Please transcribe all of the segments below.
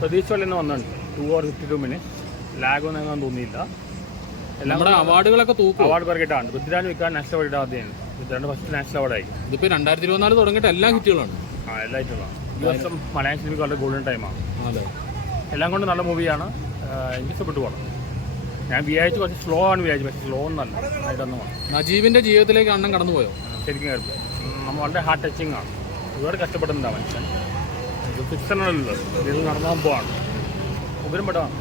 പ്രതീക്ഷ പോലെ തന്നെ വന്നിട്ടുണ്ട് 2 hours 52 minutes. ലാഗൊന്നും അങ്ങനെ തോന്നിയില്ല. എല്ലാം നമ്മുടെ അവാർഡുകളൊക്കെ തൂക്കും. അവാർഡ് പെർക്കിട്ടാണ്. പൃഥ്വിരാജ് വിൽക്കാൻ നാഷണൽ അവാർഡ് ആദ്യമാണ്. പൃഥ്വിരാജ് ഫസ്റ്റ് നാഷണൽ അവാർഡായി. ഇതിപ്പോൾ 2024 തുടങ്ങിയിട്ട് എല്ലാ ഹിറ്റുകളാണ്. എല്ലാ ഹിറ്റുകളാണ്. ഈ വർഷം മലയാളം സിനിമയ്ക്ക് വളരെ ഗോൾഡൻ ടൈമാണ്. അതെ, എല്ലാം കൊണ്ട് നല്ല മൂവിയാണ്. എനിക്ക് ഇഷ്ടപ്പെട്ടു പോകണം. ഞാൻ വിചാരിച്ചു കുറച്ച് സ്ലോ ആണ് വിചാരിച്ചു, പക്ഷേ സ്ലോ ഒന്നല്ല, ആയിട്ടൊന്നും നജീബിന്റെ ജീവിതത്തിലേക്ക് അണ്ണൻ കടന്നുപോയോ? ശരിക്കും കയറി നമ്മൾ വളരെ ഹാർട്ട് ടച്ചിങ് ആണ്. ഒരുപാട് കഷ്ടപ്പെടുന്നുണ്ടാവും മനുഷ്യൻ. ഇത് ഫിക്ഷനല്ലോ, ഇത് നടന്നു പോവാണ്. ഉപരും പെട്ടതാണ്.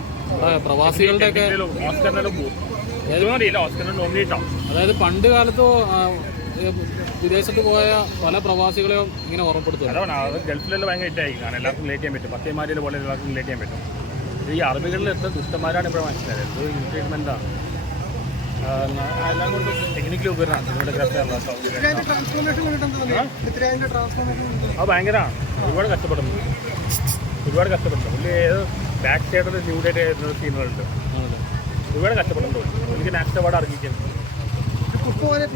പ്രവാസികളുടെ ഒക്കെ ഓസ്കറിനും പോകും. അറിയില്ല, ഓസ്കറിന് നോമിനേറ്റാവും. അതായത് പണ്ട് കാലത്ത് വിദേശത്ത് പോയ പല പ്രവാസികളെയും ഇങ്ങനെ ഓർമ്മപ്പെടുത്തുക. അതാണ് അത് ഗൾഫിലെല്ലാം ഭയങ്കര ഹിറ്റായിരിക്കും. കാരണം എല്ലാവർക്കും റിലേറ്റ് ചെയ്യാൻ പറ്റും. പത്തേമാരിലെ പോലെ എല്ലാവർക്കും റിലേറ്റ് ചെയ്യാൻ പറ്റും. ഈ അറബികളിൽ എത്ര ദുഷ്ടന്മാരാണ് ഇപ്പോൾ മനസ്സിലായത്. ഇത് ട്രീറ്റ്മെൻറ്റാണ്. എല്ലാം കൊണ്ട് ടെക്നിക്കലി ഉപകരണമാണ്. അത് ഭയങ്കരമാണ്. ഒരുപാട് കഷ്ടപ്പെടുന്നു. പുള്ളി ഏത് ബാക്ക് സൈഡിൽ ന്യൂഡായിട്ട് വരുന്ന സീനുകളുണ്ട്. ഒരുപാട് കഷ്ടപ്പെടുന്നുണ്ട്. എനിക്ക് നാഷണൽ അവാർഡ് അറിയിക്കുന്നു. പൃഥ്വിരാജ്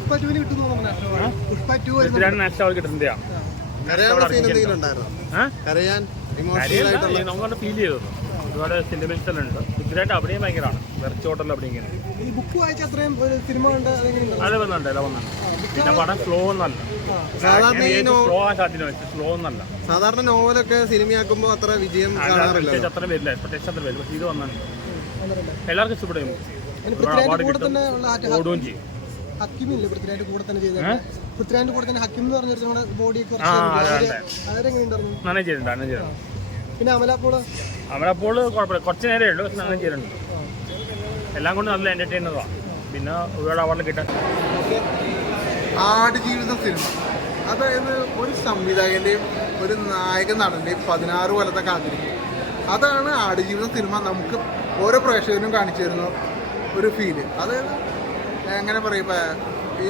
നാഷണൽ അവാർഡ് കിട്ടുന്നതാണ്. നമ്മളെ ഫീൽ ചെയ്തു. ഒരുപാട് സെന്റിമെന്റ്സ് എല്ലാം ഉണ്ട്. പൃഥ്വിരാജ് അവിടെയും ഭയങ്കരമാണ്. വെറച്ചോട്ടല്ലോ അവിടെ ഇങ്ങനെ അത് വന്നുണ്ട്. എല്ലാം വന്നുണ്ട്. പിന്നെ പടം സ്ലോ ഒന്നല്ല. സ്ലോ ഒന്നല്ല. സാധാരണ നോവലൊക്കെ സിനിമയാക്കുമ്പോ അത്ര വിജയം അത്ര വരില്ല. എക്സ്പെക്ടേഷൻ അത്ര വരില്ല. പക്ഷേ ഇത് വന്നിട്ടുണ്ട്. എല്ലാവർക്കും ഇഷ്ടപ്പെടും. അവാർഡ് കിട്ടും, ഓടുകയും ചെയ്യും. നന്നായി ചെയ്തിട്ടുണ്ട്. പിന്നെ അമലപ്പോൾ കുഴപ്പമില്ല, കുറച്ച് നേരമേ ഉള്ളൂ, പക്ഷെ നന്നായി ചെയ്തിട്ടുണ്ട്. എല്ലാം കൊണ്ട് നല്ല എന്റർടൈനറാണ്. പിന്നെ ഒരുപാട് അവാർഡ് കിട്ടാൻ ആടുജീവിതം സിനിമ, അതായത് ഒരു സംവിധായകന്റെയും ഒരു നായക നടന്റെയും 16 കൊല്ലത്തെ കാത്തിരിക്കും. അതാണ് ആടുജീവിതം സിനിമ നമുക്ക് ഓരോ പ്രേക്ഷകനും കാണിച്ചു തരുന്ന ഒരു ഫീല്. അതായത് എങ്ങനെ പറയുമ്പോൾ ഈ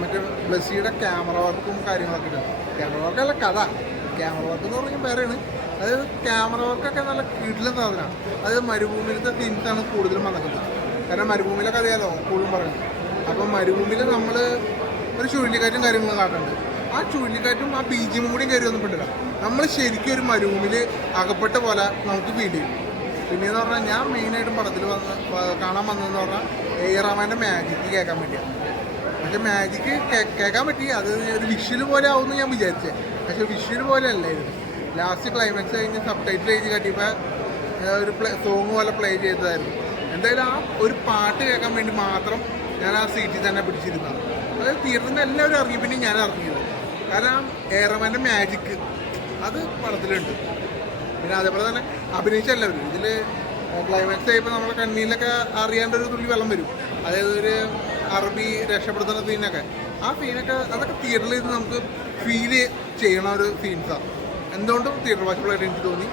മറ്റേ ബ്ലസ്സിയുടെ ക്യാമറ വർക്കും കാര്യങ്ങളൊക്കെ ഉണ്ട്. ക്യാമറ വർക്കല്ല കഥ, ക്യാമറ വർക്ക് എന്ന് പറഞ്ഞാൽ വേറെയാണ്. അതായത് ക്യാമറ വർക്കൊക്കെ നല്ല വീട്ടിലെ സാധനമാണ്. അതായത് മരുഭൂമിയിലത്തെ സീൻസാണ് കൂടുതലും വന്നിട്ടുള്ളത്. കാരണം മരുഭൂമിയിലൊക്കെ അറിയാലോ കൂടുതലും പറയുന്നത്. അപ്പം മരുഭൂമിയിൽ നമ്മൾ ഒരു ചുഴലിക്കാറ്റും കാര്യങ്ങളും കാട്ടുന്നുണ്ട്. ആ ചുഴലിക്കാറ്റും ആ ബീജിയും കൂടിയും കയറി വന്നിട്ടില്ല. നമ്മൾ ശരിക്കും ഒരു മരുഭൂമിയിൽ അകപ്പെട്ട പോലെ നമുക്ക് ഫീൽ ചെയ്യും. പിന്നെയെന്ന് പറഞ്ഞാൽ ഞാൻ മെയിനായിട്ടും പടത്തിൽ കാണാൻ വന്നതെന്ന് പറഞ്ഞാൽ റഹ്മാൻ്റെ മാജിക്ക് കേൾക്കാൻ പറ്റിയാണ്. പക്ഷെ മാജിക്ക് കേൾക്കാൻ പറ്റി. അത് ഒരു വിഷ്വൽ പോലെ ആവുമെന്ന് ഞാൻ വിചാരിച്ചത്. പക്ഷെ വിഷ്വൽ പോലെ അല്ലായിരുന്നു. ലാസ്റ്റ് ക്ലൈമാക്സ് കഴിഞ്ഞ് സബ് ടൈറ്റിൽ എഴുതി കട്ടിയപ്പോൾ ഒരു സോങ് പോലെ പ്ലേ ചെയ്തതായിരുന്നു. എന്തായാലും ആ ഒരു പാട്ട് കേൾക്കാൻ വേണ്ടി മാത്രം ഞാൻ ആ സീറ്റിൽ തന്നെ പിടിച്ചിരുന്നതാണ്. അതായത് തിയേറ്ററിൽ നിന്ന് എല്ലാവരും ഇറങ്ങി, പിന്നെ ഞാൻ ഇറങ്ങിയത്. കാരണം റഹ്മാൻ്റെ മാജിക്ക് അത് പടത്തിലുണ്ട്. പിന്നെ അതേപോലെ തന്നെ അഭിനയിച്ച എല്ലാവരും ഇതിൽ ക്ലൈമാക്സ് ആയപ്പോൾ നമ്മളെ കണ്ണീരിലൊക്കെ അറിയാണ്ട് ഒരു തുള്ളി വെള്ളം വരും. അതായത് ഒരു അറബി രക്ഷപ്പെടുത്തുന്ന സീനൊക്കെ, ആ സീനൊക്കെ അതൊക്കെ തിയേറ്ററിൽ നിന്ന് നമുക്ക് ഫീൽ ചെയ്യണ ഒരു സീൻസാണ്. എന്തുകൊണ്ടും തിയേറ്റർ വാച്ചബിളായിട്ട് എനിക്ക് തോന്നി.